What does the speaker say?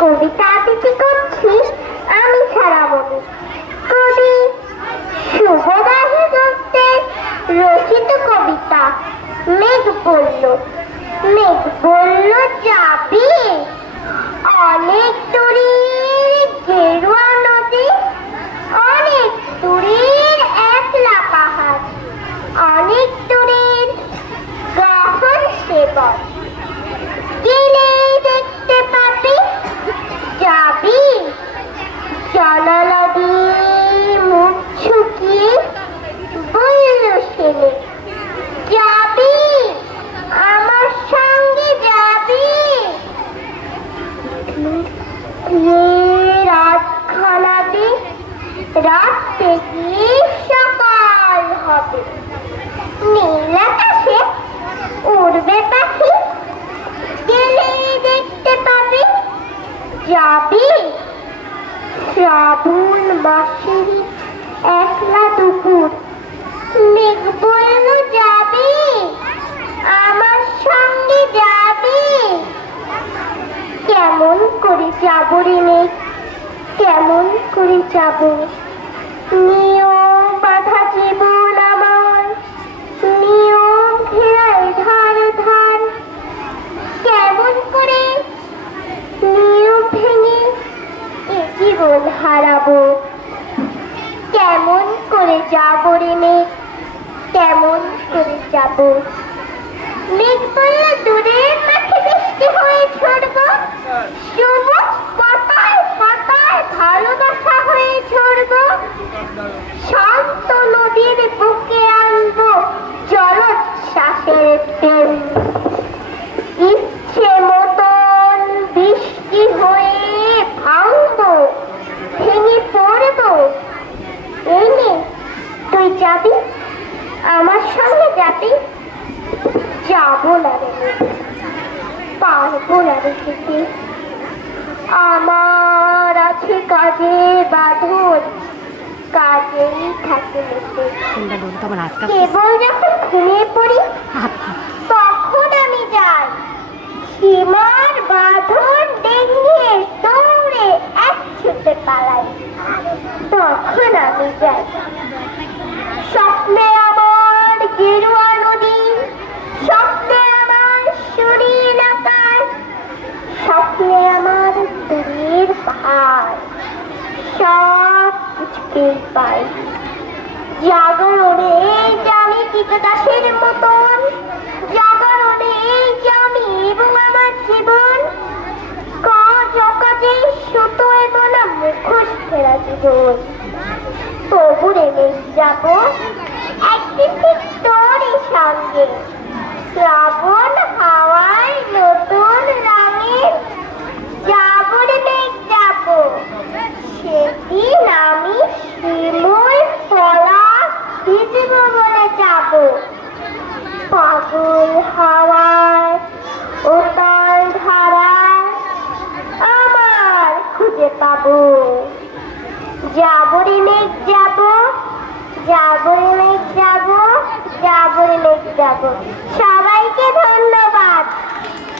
কবিতা আবৃত্তি করছি আমি শ্রাবণী। কবি শুভদাসী দত্তের রচিত কবিতা মেঘ বলল। মেঘ বলল যাবি অনেক দূরের গেরুয়া নদী, অনেক দূরের একলা পাহাড়, অনেক দূরের গহন সেবক, গেলে দেখতে পাবি। যাবি জলনদী মুখ ঝুঁকিয়ে বলল ছেলে, যাবি আমার সঙ্গে যাবি। রাত খানাবে, রাত থেকে সকাল হবে, নীল আকাশে উড়বে পাখি, গেলে দেখতে পাবি। যাবি শ্রাবণ মাসের একলা দুপুর, মেঘ বলল যাবি আমার সঙ্গে যাবি। কেমন করে যাব রে মেঘ, কেমন করে যাব, নিয়ম বাঁধা জীবন আমার, নিয়ম ঘেরায় ধার ধার। কেমন করে নিয়ম ভেঙে এ জীবন হারাবো, কেমন করে যাব রে মেঘ, কেমন করে যাব। মেঘ বলল দূরের মাঠে বৃষ্টি হয়ে ঝরবো, সবুজ পাতায় পাতায় ভালোবাসা হয়ে ঝরবো, শান্ত নদীর বুকে আনবো জলোচ্ছ্বাসের প্রেম। ইচ্ছে মতন বৃষ্টি হয়ে ভাঙবো, ভেঙে পড়বো। এই নে তুই যাবি আমার সঙ্গে যাবি। যাবো না রে, পারবো না রে যেতে, আমার আছে কাজে বাঁধন, কাজেই থাকে মেতে। কেবল যখন ঘুমিয়ে পড়ি তখন আমি যাই, সীমার বাঁধন ভেঙে দৌড়ে এক ছুটে পালাই, তখন আমি যাই। স্বপ্নে আমার গেরুয়া নদী, স্বপ্নে আমার শরীর আকাশ, স্বপ্নে আমার দূরের পাহাড়, সব কিছু পাই। জাগরণে জানি কীটদাসের মতন, জাগরণে জানি এবং আমার জীবন, কাজ অকাজে সুতোয় বলা মুখোশ ফেরা জীবন। তবু রেমে যাবো একদিন ঠিক তোরই সঙ্গে, শ্রাবণ হাওয়ায় নতুন রঙের। যাবো রে মেঘ যাবো, সেদিন আমি শিমুল পলাশ ভিজবো বলে যাবো। পাগল হাওয়ায় উতাল ধারায় আমার খুঁজে পাবো। যাবো রে মেঘ যাবো, যাবো রে মেঘ যাবো, যাবো রে মেঘ যাবো। সবাইকে ধন্যবাদ।